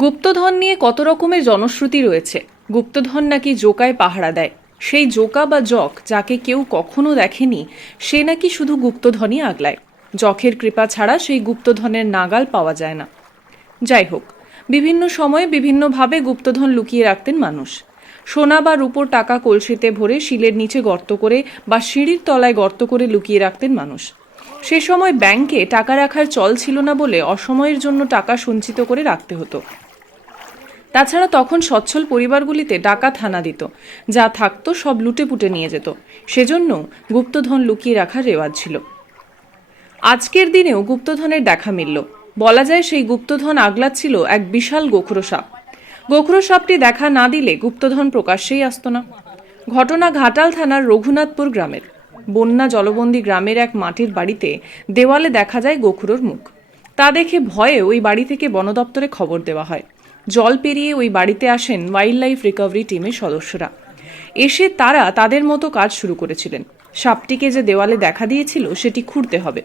গুপ্তধন নিয়ে কত রকমের জনশ্রুতি রয়েছে? গুপ্তধন নাকি জোকায় পাহারা দেয়? সেই জোকা বা জক যাকে কেউ কখনো দেখেনি, সে নাকি শুধু গুপ্তধনই আগলায়। জখের কৃপা ছাড়া সেই গুপ্তধনের নাগাল পাওয়া যায় না। যাই হোক, বিভিন্ন সময়ে বিভিন্নভাবে গুপ্তধন লুকিয়ে রাখতেন মানুষ। সোনা বা রূপোর টাকা কলসিতে ভরে শিলের নিচে গর্ত করে বা সিঁড়ির তলায় গর্ত করে লুকিয়ে রাখতেন মানুষ। সে সময় ব্যাংকে টাকা রাখার চল ছিল না বলে অসময়ের জন্য টাকা সঞ্চিত করে রাখতে হতো। তাছাড়া তখন সচ্ছল পরিবারগুলিতে ডাকা থানা দিত, যা থাকতো সব লুটে পুটে নিয়ে যেত। সেজন্য গুপ্তধন লুকিয়ে রাখার রেওয়াজ ছিল। আজকের দিনেও গুপ্তধনের দেখা মিলল। বলা যায় সেই গুপ্তধন আগলাচ্ছিল এক বিশাল গোখরো সাপ। গোখরো সাপটি দেখা না দিলে গুপ্তধন প্রকাশ্যেই আসতো না। ঘটনা ঘাটাল থানার রঘুনাথপুর গ্রামের। বন্যা জলবন্দী গ্রামের এক মাটির বাড়িতে দেওয়ালে দেখা যায় গোখুরোর মুখ। তা দেখে ভয়ে ওই বাড়ি থেকে বন দপ্তরে খবর দেওয়া হয়। জল পেরিয়ে ওই বাড়িতে আসেন ওয়াইল্ড লাইফ রিকভারি টিমের সদস্যরা। এসে তারা তাদের মতো কাজ শুরু করেছিলেন। সাপটিকে যে দেওয়ালে দেখা দিয়েছিল, সেটি খুঁড়তে হবে।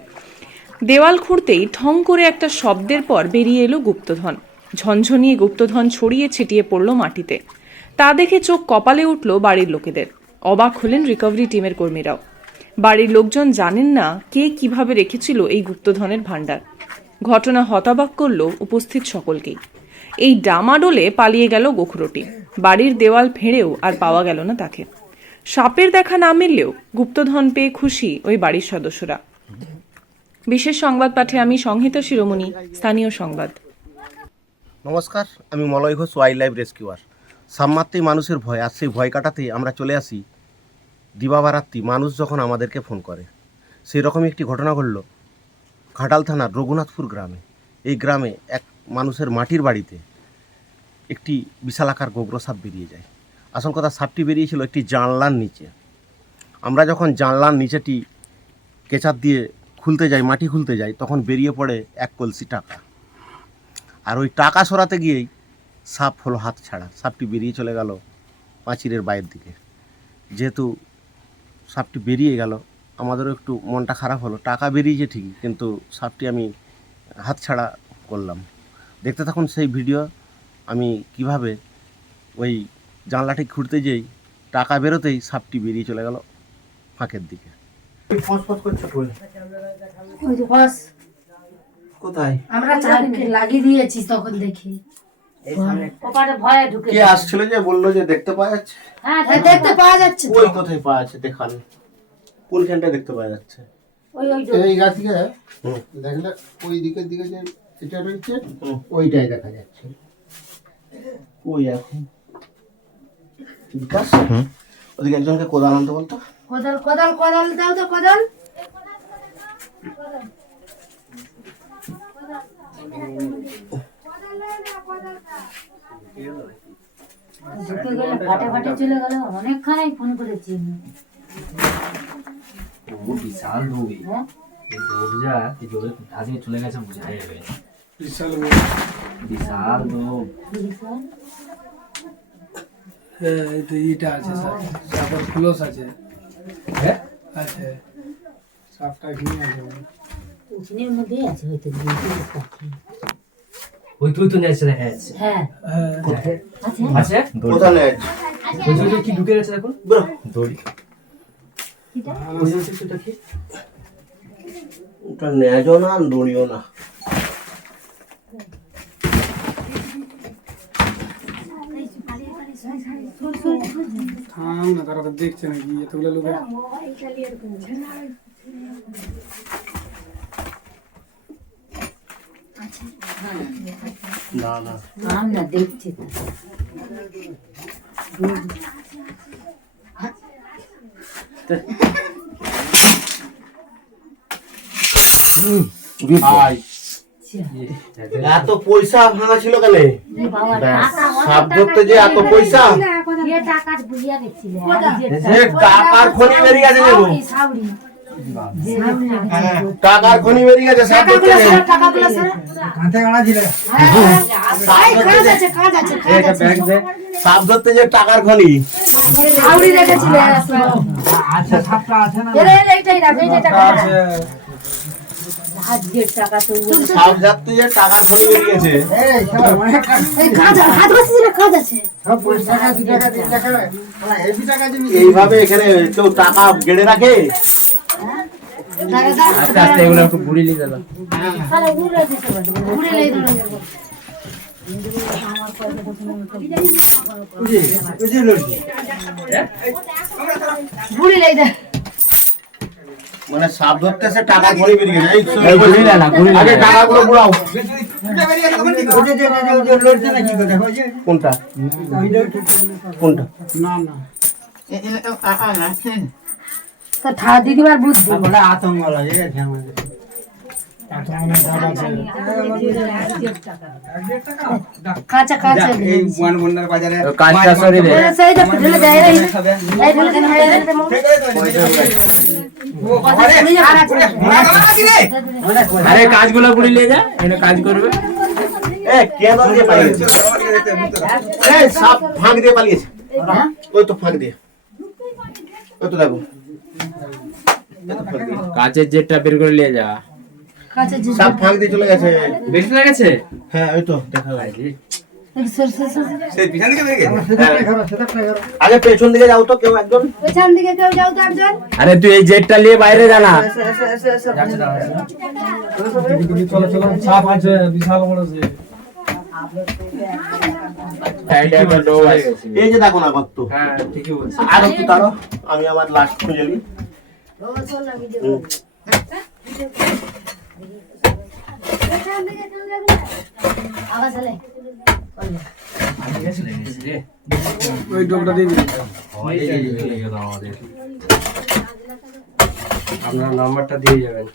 দেওয়াল খুঁড়তেই ঠং করে একটা শব্দের পর বেরিয়ে এলো গুপ্তধন। ঝনঝনিয়ে গুপ্তধন ছড়িয়ে ছিটিয়ে পড়ল মাটিতে। তা দেখে চোখ কপালে উঠল বাড়ির লোকেদের। অবাক হলেন রিকভারি টিমের কর্মীরাও। বাড়ির লোকজন জানেন না কে কীভাবে রেখেছিল এই গুপ্তধনের ভাণ্ডার। ঘটনা হতাবাক করল উপস্থিত সকলকেই। এই ডামাডোলে পালিয়ে গেল গোখরোটি। বাড়ির দেওয়াল ফেঁড়েও আর পাওয়া গেল না তাকে। সাপের দেখা না মিললেও গুপ্তধন পেয়ে খুশি ওই বাড়ির সদস্যরা। বিশেষ সংবাদ পাঠে আমি সংহিতা শিরোমণি, স্থানীয় সংবাদ। নমস্কার, আমি Malay Ghosh wild life rescuer সাম্মাত্রেই মানুষের ভয়, আর সেই ভয় কাটাতে আমরা চলে আসি দিবাবারাত্রি। মানুষ যখন আমাদেরকে ফোন করে সেই রকমই একটি ঘটনা ঘটল ঘাটাল থানার রঘুনাথপুর গ্রামে। এই গ্রামে এক মানুষের মাটির বাড়িতে একটি বিশালাকার গোগ্র সাপ বেরিয়ে যায়। আসল কথা সাপটি বেরিয়েছিল একটি জানলার নিচে। আমরা যখন জানলার নিচেটি কেচার দিয়ে খুলতে যাই, মাটি খুলতে যাই, তখন বেরিয়ে পড়ে এক কলসি টাকা। আর ওই টাকা সরাতে গিয়েই সাপ হলো হাত ছাড়া। সাপটি বেরিয়ে চলে গেল পাঁচিরের বাইরের দিকে। যেহেতু সাপটি বেরিয়ে গেল, আমাদেরও একটু মনটা খারাপ হলো। টাকা বেরিয়েছে ঠিকই, কিন্তু সাপটি আমি হাত ছাড়া করলাম। দেখতে থাকুন সেই ভিডিও। আমি কীভাবে ওই জানলাটি খুঁড়তে যেই টাকা বেরোতেই সাপটি বেরিয়ে চলে গেল ফাঁকের দিকে। ওই তো কোথায়? আমরা লাগিয়ে দিয়েছি তখন দেখি। ওপারে ভয়ে কে আসছিল যে বলল যে দেখতে পাওয়া যাচ্ছে? হ্যাঁ দেখতে পাওয়া যাচ্ছে। ওই কোথায় পাওয়া যাচ্ছে? দেখান। কোনখানটা দেখতে পাওয়া যাচ্ছে? ওই ওই এই গাছ। দেখলে ওই দিকের দিকে যে এটা রয়েছে ওইটাই দেখা যাচ্ছে। ওই এখন? বিকাশ ওদিকে একজনকে কোদাল আনতে বলতো। কোদাল কোদাল কোদাল দাও তো কোদাল। ঢুকে গেলে ফাটে ফাটে চলে গেল অনেকখানি ফোন করেছি বিশাল হ্যাঁ? এই কোথা দিয়ে চলে গেছে বোঝা যাবে না। বিশাল ডোব হ্যাঁ এই তো ইটা আছে সাপের ক্লোজ আছে। হ্যাঁ? আছে। সাপটা কিনে আছে। উঠনের মধ্যেই আছে হয়তো ওই তুই তো নিয়েছে হ্যাঁ হ্যাঁ। আছে? আছে? কোথায় ওই ওই যে কি ঢুকে গেছে দেখুন। দড়ি। ওই যে সেটা কি? ওটা নেজও না দড়িও না থাম না তারা তো দেখছে নাকি এতগুলো লোক না না নাম না দেখছি তো এত পয়সা ভাঙা ছিল কেন? ধরতে যে এত পয়সা। এ টাকা বুঝিয়া গেছিল যে টাকার খনি বেরিয়ে গেছে দেখো। টাকার খনি বেরিয়ে গেছে সাপ ধরতে যে। টাকার খনি। আচ্ছা সাপটা আছে না এরে এরে এইটাই রাখ এইটাই টাকা আছে টাকা এইভাবে এখানে কেউ টাকা গেড়ে রাখে? আস্তে আস্তে এগুলো একটু ঘুরি নিয়ে যাবে। তাহলে ঘুরে দিতে পারবে ঘুরে লেই ধরে যাব ঘুরে লেই দে মানে সাপ ধরতে এসে টাকা খনি বেরিয়েছে এই ঘুরি না, না, ঘুরি না। আগে টাকাগুলো না। যে কোনটা? কোনটা? দিদিবার বুদ্ধি। আতঙ্ক লাগে আমাদের কাঁচা কাঁচা এই ওয়ান বন্ডার বাজারে ঢেলে দেয় এই ঢেলে দেয়। আর কাজগুলো ঘুরি নিয়ে যা এটা কাজ করবে। এ কে দল দিয়ে পালিয়েছে? এই সাপ ফাঁক দিয়ে পালিয়েছে। ওই তো ফাঁক দিয়ে। ওই তো দেখো। এই তো ফাঁক দিয়ে। কাজের জেটটা বের করে নিয়ে যা। সাপ ফাঁক দিয়ে চলে গেছে। বেশি লাগেছে হ্যাঁ ওই তো দেখা যায় সর সর সর সেই পিছন আগে দিকে যাও তো কেউ একজন। পেছন দিকে কেউ যাও তো একজন। আরে তুই এই জেটটা নিয়ে বাইরে যা না। চলো চলো সাপ আছে বিশাল বড় আছে। সাইডে একটা লোক আছে এই যে দেখো না কত হ্যাঁ আর একটু তারো আমি আমার লাস্ট খুঁজে নিই। আওয়াজ হলে আপনার নাম্বারটা দিয়ে যাবেন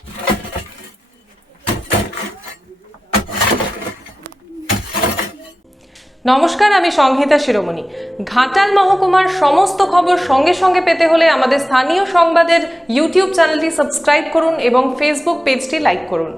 নমস্কার, আমি সংহিতা শিরোমণি। ঘাটাল মহকুমার সমস্ত খবর সঙ্গে সঙ্গে পেতে হলে আমাদের স্থানীয় সংবাদের ইউটিউব চ্যানেলটি সাবস্ক্রাইব করুন এবং ফেসবুক পেজটি লাইক করুন।